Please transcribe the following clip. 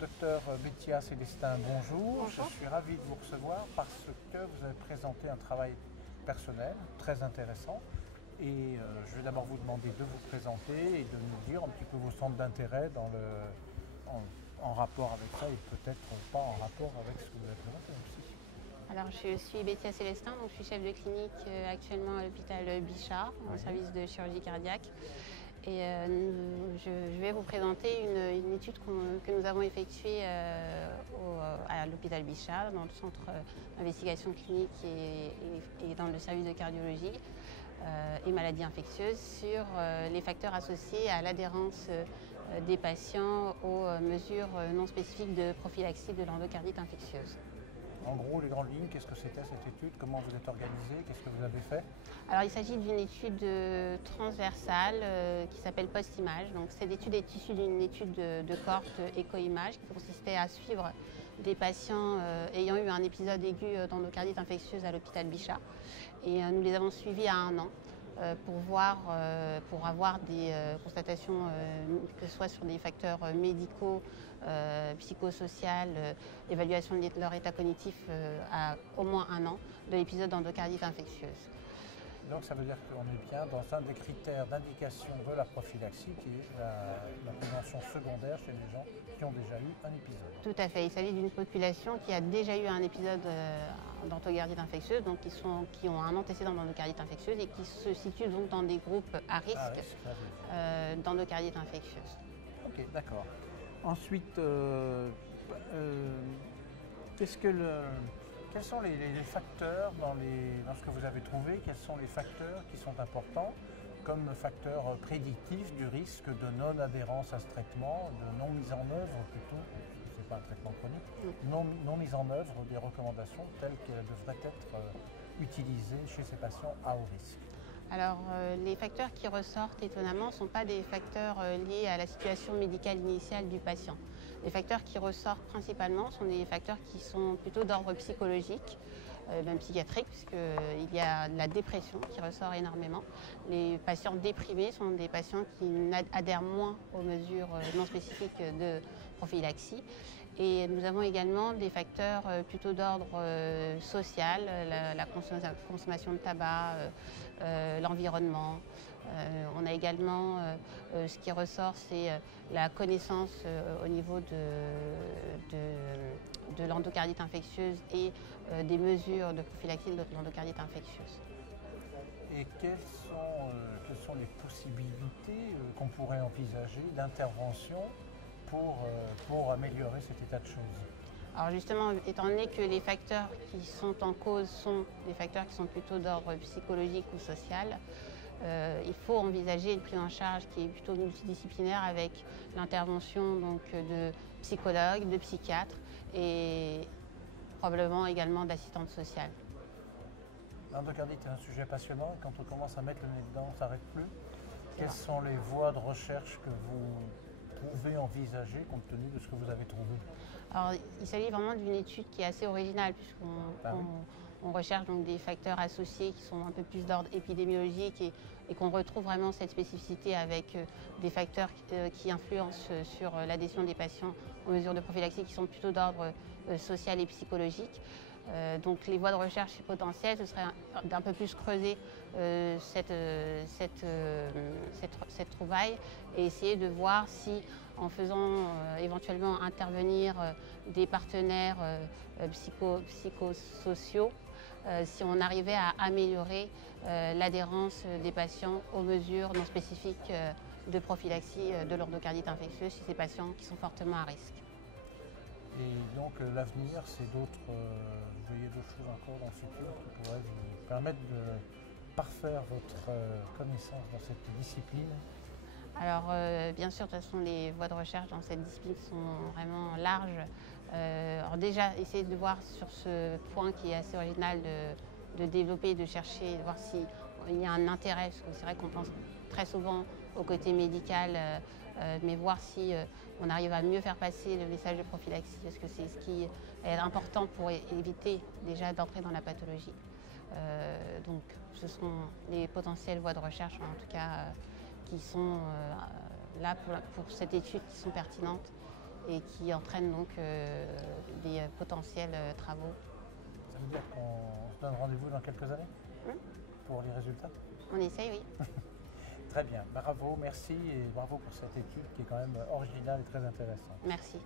Docteur Béthia Célestin, bonjour. Bonjour. Je suis ravi de vous recevoir parce que vous avez présenté un travail personnel très intéressant. Et je vais d'abord vous demander de vous présenter et de nous dire un petit peu vos centres d'intérêt en rapport avec ça et peut-être pas en rapport avec ce que vous avez présenté aussi. Alors, je suis Béthia Célestin, donc je suis chef de clinique actuellement à l'hôpital Bichat, au service de chirurgie cardiaque. Et je vais vous présenter une étude que nous avons effectuée à l'hôpital Bichat, dans le centre d'investigation clinique et dans le service de cardiologie et maladies infectieuses, sur les facteurs associés à l'adhérence des patients aux mesures non spécifiques de prophylaxie de l'endocardite infectieuse. En gros, les grandes lignes, qu'est-ce que c'était cette étude? Comment vous êtes organisé? Qu'est-ce que vous avez fait? Alors, il s'agit d'une étude transversale qui s'appelle Post-Image. Donc, cette étude est issue d'une étude de cohorte éco-image qui consistait à suivre des patients ayant eu un épisode aigu d'endocardite infectieuse à l'hôpital Bichat. Et nous les avons suivis à 1 an pour avoir des constatations, que ce soit sur des facteurs médicaux, psychosociaux, évaluation de leur état cognitif à au moins 1 an de l'épisode d'endocardite infectieuse. Donc ça veut dire qu'on est bien dans un des critères d'indication de la prophylaxie qui est la prévention secondaire chez les gens qui ont déjà eu un épisode. Tout à fait. Il s'agit d'une population qui a déjà eu un épisode d'endocardite infectieuse, donc qui ont un antécédent d'endocardite infectieuse et qui se situent donc dans des groupes à risque d'endocardite infectieuse. Ok, d'accord. Ensuite, quels sont les facteurs dans ce que vous avez trouvé? Quels sont les facteurs qui sont importants comme facteurs prédictifs du risque de non-adhérence à ce traitement, de non-mise en œuvre plutôt, ce n'est pas un traitement chronique, non mise en œuvre des recommandations telles qu'elles devraient être utilisées chez ces patients à haut risque? Alors, les facteurs qui ressortent étonnamment ne sont pas des facteurs liés à la situation médicale initiale du patient. Les facteurs qui ressortent principalement sont des facteurs qui sont plutôt d'ordre psychologique, même psychiatrique, puisqu'il y a la dépression qui ressort énormément. Les patients déprimés sont des patients qui adhèrent moins aux mesures non spécifiques de prophylaxie. Et nous avons également des facteurs plutôt d'ordre social, la consommation de tabac, l'environnement. On a également ce qui ressort, c'est la connaissance au niveau de l'endocardite infectieuse et des mesures de prophylaxie de l'endocardite infectieuse. Et quelles sont les possibilités qu'on pourrait envisager d'intervention pour améliorer cet état de choses? Alors justement, étant donné que les facteurs qui sont en cause sont des facteurs qui sont plutôt d'ordre psychologique ou social, il faut envisager une prise en charge qui est plutôt multidisciplinaire avec l'intervention de psychologues, de psychiatres et probablement également d'assistantes sociales. L'endocardite est un sujet passionnant. Quand on commence à mettre le nez dedans, on ne s'arrête plus. Quelles sont les voies de recherche que vous pouvez envisager compte tenu de ce que vous avez trouvé? Alors, il s'agit vraiment d'une étude qui est assez originale puisqu'on recherche donc des facteurs associés qui sont un peu plus d'ordre épidémiologique et qu'on retrouve vraiment cette spécificité avec des facteurs qui influencent sur l'adhésion des patients aux mesures de prophylaxie qui sont plutôt d'ordre social et psychologique. Donc les voies de recherche potentielles, ce serait d'un peu plus creuser cette trouvaille et essayer de voir si, en faisant éventuellement intervenir des partenaires psychosociaux, si on arrivait à améliorer l'adhérence des patients aux mesures non spécifiques de prophylaxie de l'endocardite infectieuse chez ces patients qui sont fortement à risque. Et donc l'avenir, c'est vous voyez d'autres choses encore dans le futur qui pourraient vous permettre de parfaire votre connaissance dans cette discipline? Alors bien sûr, de toute façon, les voies de recherche dans cette discipline sont vraiment larges. Alors déjà, essayer de voir sur ce point qui est assez original de développer, de chercher, de voir s'il y a un intérêt, parce que c'est vrai qu'on pense très souvent au côté médical, mais voir si on arrive à mieux faire passer le message de prophylaxie, parce que c'est ce qui est important pour éviter déjà d'entrer dans la pathologie. Donc ce sont les potentielles voies de recherche, en tout cas, qui sont là pour cette étude, qui sont pertinentes et qui entraînent donc des potentiels travaux. Ça veut dire qu'on se donne rendez-vous dans quelques années pour les résultats? On essaye, oui. Très bien, bravo, merci et bravo pour cette étude qui est quand même originale et très intéressante. Merci.